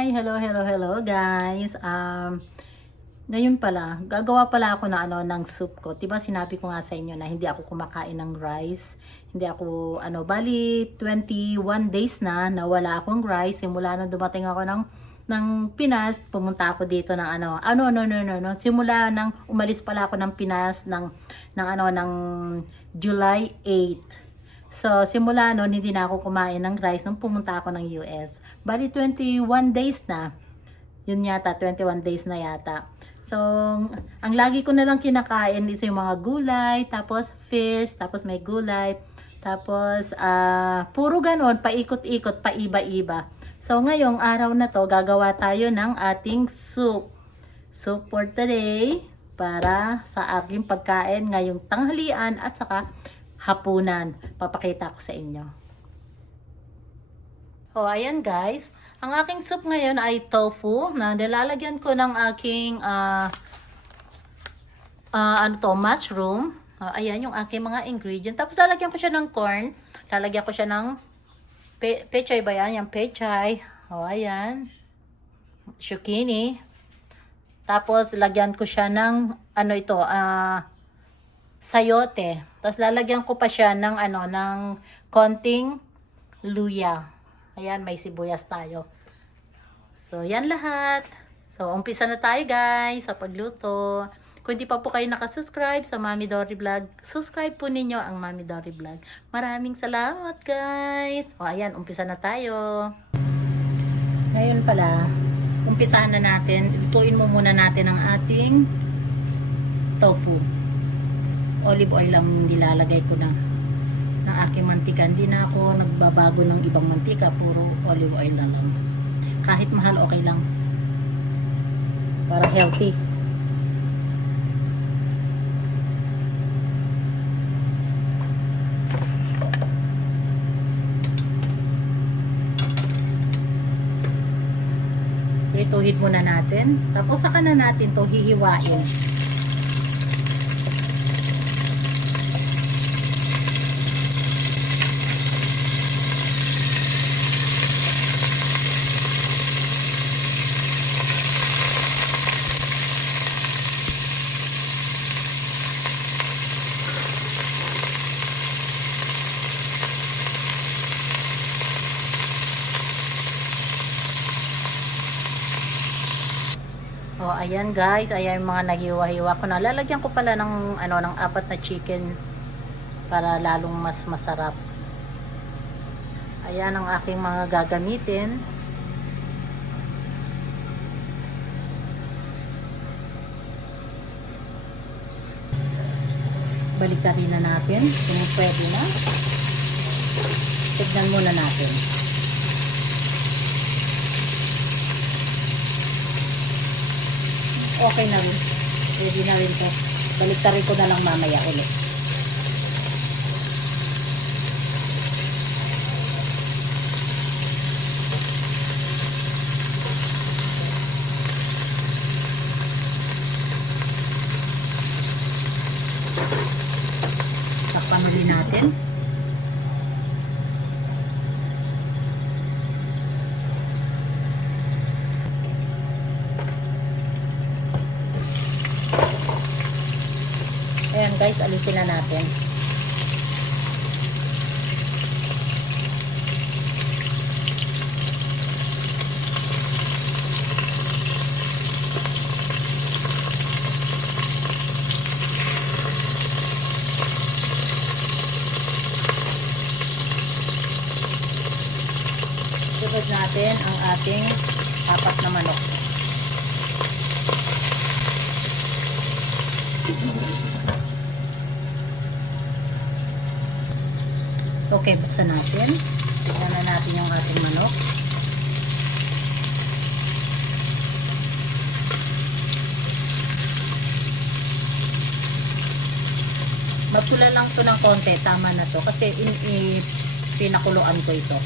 Hello guys. Ngayon pala, gagawa pala ako na ng soup ko. 'Di ba sinabi ko nga sa inyo na hindi ako kumakain ng rice. Hindi ako bali 21 days na nawala akong rice simula nung dumating ako ng Pinas. Pumunta ako dito ng no. Simula nang umalis pala ako ng Pinas ng July 8. So, simula noon, hindi na ako kumain ng rice nung pumunta ako ng US. Bali, 21 days na. Yun yata, 21 days na yata. So, ang lagi ko na lang kinakain is yung mga gulay, tapos fish, tapos may gulay, tapos puro ganon, paikot-ikot, paiba-iba. So, ngayong araw na to, gagawa tayo ng ating soup. Soup for today, para sa aking pagkain ngayong tanghalian at saka hapunan. Papakita ko sa inyo. Oh, ayan guys. Ang aking soup ngayon ay tofu na nilalagyan ko ng aking mushroom. Ayan yung aking mga ingredient. Tapos lalagyan ko siya ng corn. Lalagyan ko siya ng pechay ba yan? Yung pechay. Oh, ayan. Zucchini. Tapos lagyan ko siya ng sayote. Tapos lalagyan ko pa siya ng konting luya. Ayan, may sibuyas tayo. So, yan lahat. So, umpisa na tayo guys sa pagluto. Kung hindi pa po kayo nakasubscribe sa Mami Dory Vlog, subscribe po ninyo ang Mami Dory Vlog. Maraming salamat guys. O, ayan, umpisa na tayo. Ngayon pala, umpisahan na natin. Lutuin mo muna natin ang ating tofu. Olive oil lang nilalagay ko na ng aking mantika. Hindi na ako nagbabago ng ibang mantika, puro olive oil na lang. Kahit mahal, okay lang. Para healthy. Prituhin muna natin. Tapos saka na natin to hihiwain. Oh, ayan guys, ayan yung mga nahiwa-hiwa ko na. Lalagyan ko pala ng ng 4 na chicken para lalong mas masarap. Ayan ang aking mga gagamitin. Balikan na natin kung pwede na. Tignan muna natin. Okay na rin. Ready na rin to. Baliktarin ko na lang mamaya ulit. Takpan ulit natin. Ayan guys, alisin na natin. Sunod natin ang ating 4 na manok. Okay, buksan natin. Tignan na natin yung ating manok. Mapula lang to ng konti. Tama na to. Kasi pinakuluan ko ito.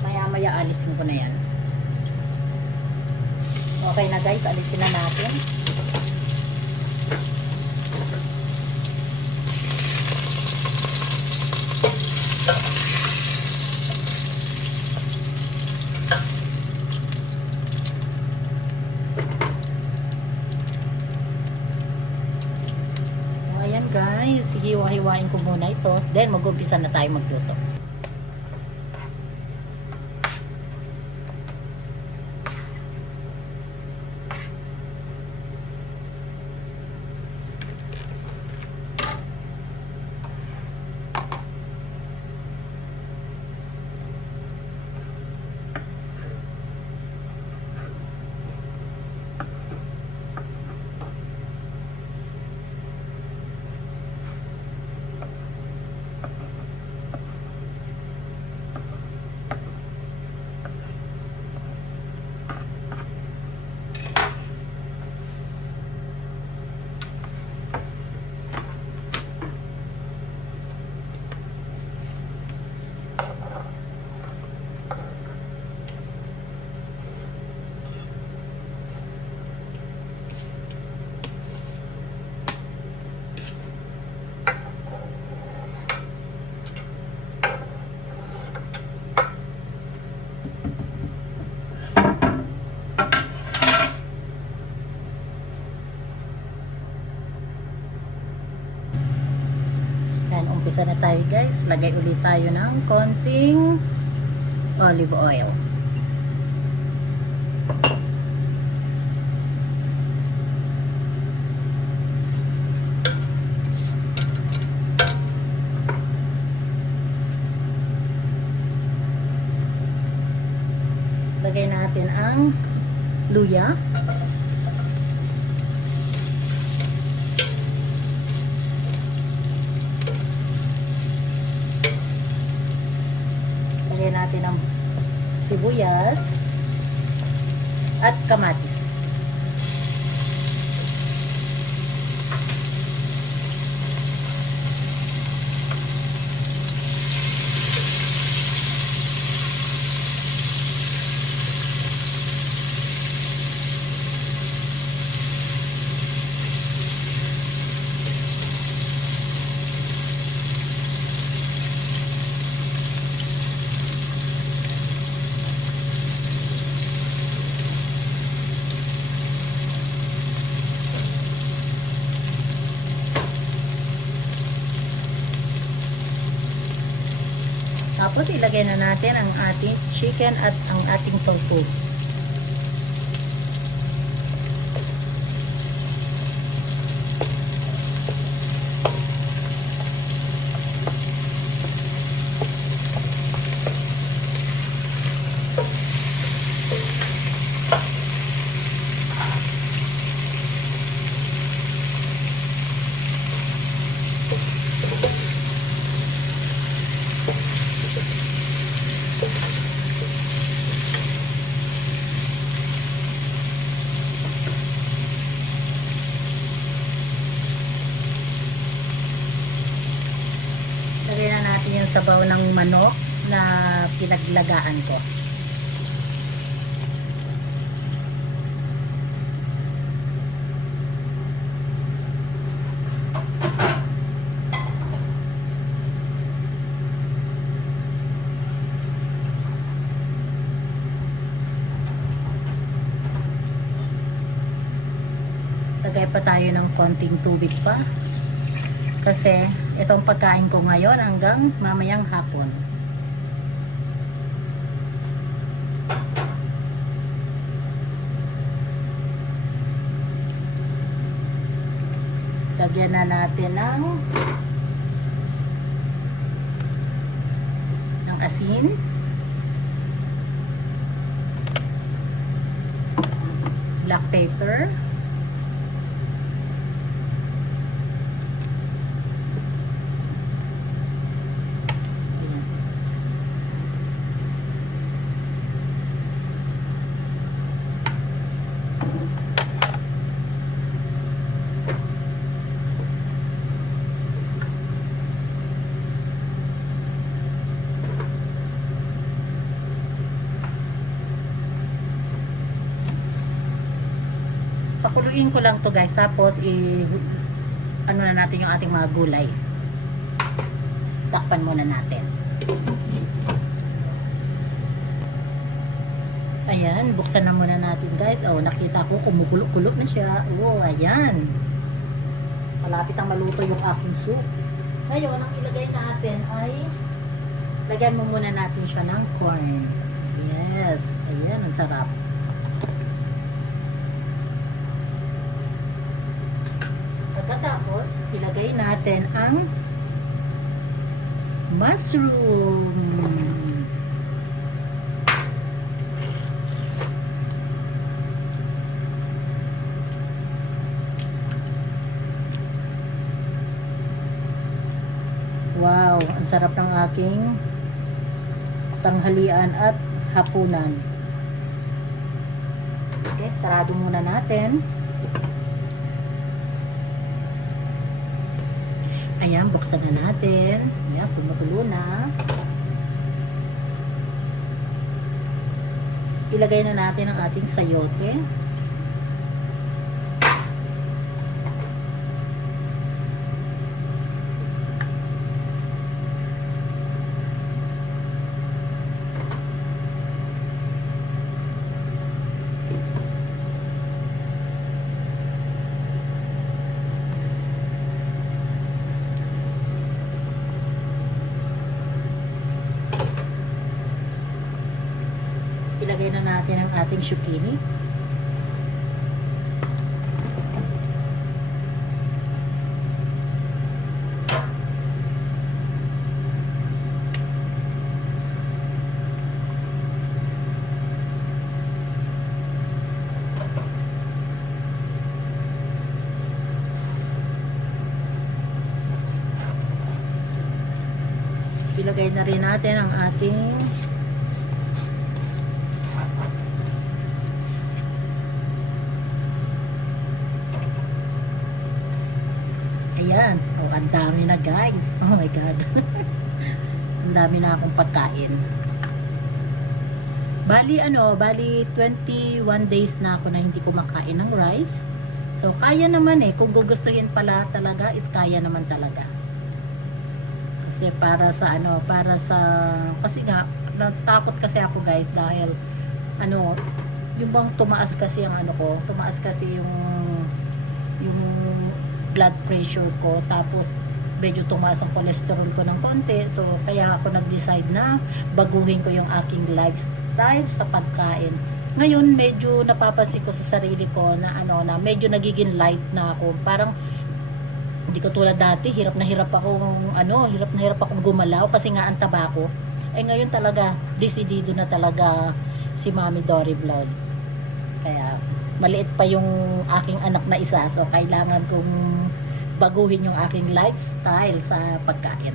Maya-maya alisin ko na yan. Okay na guys, alisin na natin. O, ayan guys, hiwa-hiwain ko muna ito. Then mag-umpisa na tayo magluto. Umpisa na tayo guys. Lagay ulit tayo ng konting olive oil. Lagay natin ang luya. Lagyan natin ang sibuyas at kamatis. Tapos ilagay na natin ang ating chicken at ang ating tofu. Lagyan na natin yung sabaw ng manok na pinaglagaan ko. Lagay pa tayo ng konting tubig pa. Kasi itong pagkain ko ngayon hanggang mamayang hapon. Lagyan na natin ng asin. Black pepper. Pakuluin ko lang to guys, tapos ano na natin yung ating mga gulay. Takpan muna natin. Ayan, buksan na muna natin guys. Oh, nakita ko kumukulo-kulo na siya. Oh, ayan. Malapit ang maluto yung aking soup. Ngayon, ang ilagay natin ay lagyan mo muna natin siya ng corn. Yes, ayan, ang sarap. Pagkatapos, ilagay natin ang mushroom. Wow, ang sarap ng aking tanghalian at hapunan. Okay, sarado muna natin. Ayan, buksan na natin. Ayan, kumukulo na. Ilagay na natin ang ating sayote. Ilagay na natin ang ating zucchini. Ilagay na rin natin ang ating ayan. Oh, ang dami na guys. Oh my God. Ang dami na akong pagkain. Bali 21 days na ako na hindi kumakain ng rice. So, kaya naman kung gugustuhin pala talaga, is kaya naman talaga. Kasi kasi nga, natakot kasi ako guys dahil, yung bang tumaas kasi yung blood pressure ko, tapos medyo tumaas ang cholesterol ko ng konti. So kaya ako nag-decide na baguhin ko yung aking lifestyle sa pagkain. Ngayon medyo napapansin ko sa sarili ko na na medyo nagiging light na ako. Parang hindi ko tulad dati, hirap na hirap akong gumalaw kasi nga ang taba ko. Ngayon talaga desidido na talaga si Mommy Dory Vlog. Kaya maliit pa yung aking anak na isa, so kailangan kong baguhin yung aking lifestyle sa pagkain.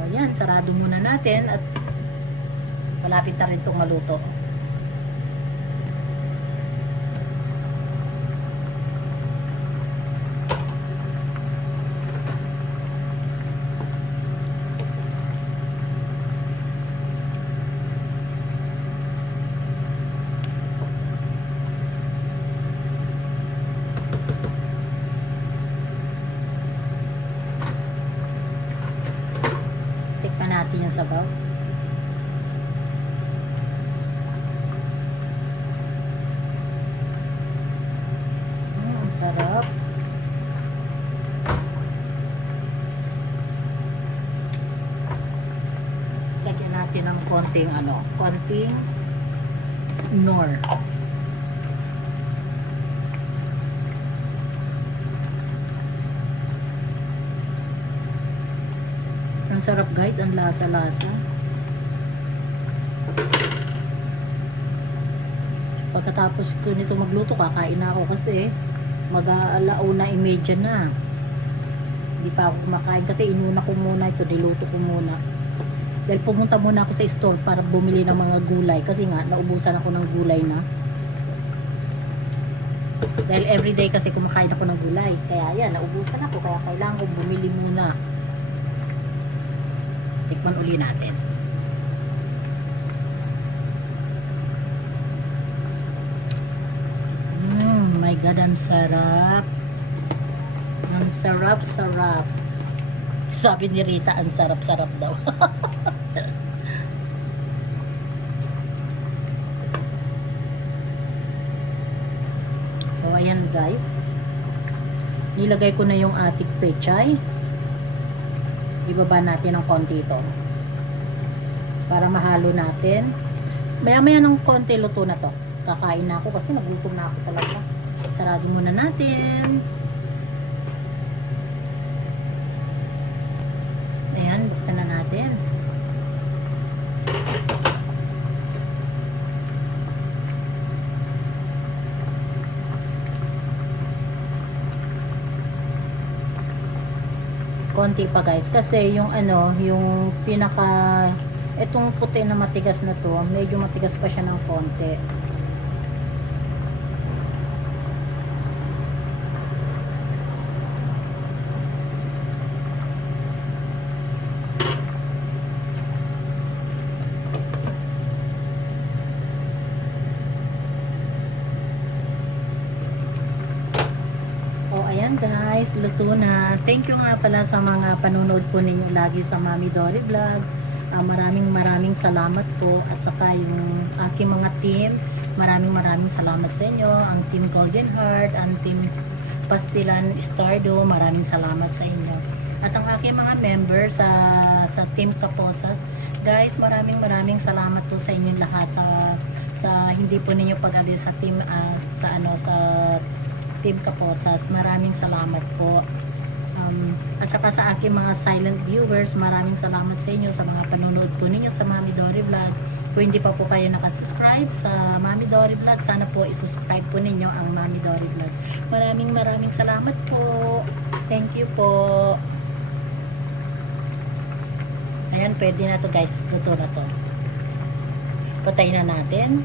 O yan, sarado muna natin at malapit na rin itong maluto. Natin yung sabaw. Ang sarap. Lagyan natin ng konting nor. Ang sarap guys, ang lasa-lasa. Pagkatapos ko nito magluto, kakain na ako kasi mag-aalauna imedya na. Hindi pa ako kumakain kasi inuna ko muna ito, niluto ko muna. Dahil pumunta muna ako sa store para bumili ng mga gulay kasi nga naubusan ako ng gulay na. Dahil everyday kasi kumakain ako ng gulay. Kaya yan, naubusan ako, kaya kailangan ko bumili muna. Tikman uli natin. My God, ang sarap. Ang sarap-sarap. Sabi ni Rita, ang sarap-sarap daw. Ayan guys. Nilagay ko na yung ating pechay. Ibaba natin ng konti ito. Para mahalo natin. Maya-maya ng konti luto na to. Kakain na ako kasi nagutom na ako talaga. Sarado muna natin. Ayan, buksan na natin. Konti pa guys kasi yung ano, yung pinaka itong puti na matigas na to, medyo matigas pa siya ng konti. Ayan guys, luto na. Thank you nga pala sa mga panonood po ninyo lagi sa Mami Dory Vlog. Maraming salamat po. At saka yung aking mga team, maraming salamat sa inyo. Ang team Golden Heart, ang team Pastilan Stardo, maraming salamat sa inyo. At ang aking mga members sa team Kaposas, guys, maraming salamat po sa inyo lahat sa hindi po ninyo pag-alis sa team sa Team Kaposas. Maraming salamat po. At saka sa aking mga silent viewers, maraming salamat sa inyo sa mga panunood po ninyo sa Mami Dory Vlog. Kung hindi pa po kayo nakasubscribe sa Mami Dory Vlog, sana po isubscribe po ninyo ang Mami Dory Vlog. Maraming salamat po. Thank you po. Ayan, pwede na to guys. Luto na to. Patayin na natin.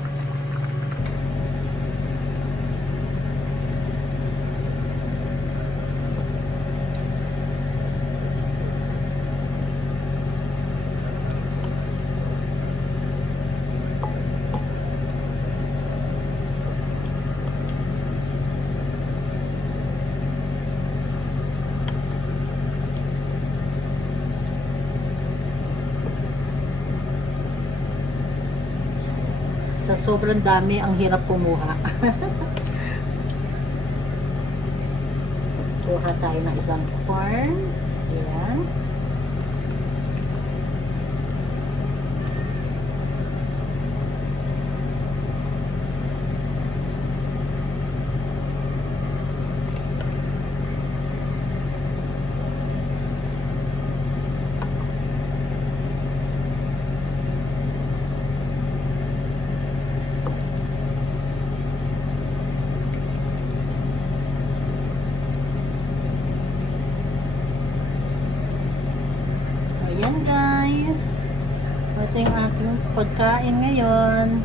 Sa sobrang dami, ang hirap kumuha. Kuha tayo ng isang corn. Ayan. Ayan guys. Ito yung aking pagkain ngayon.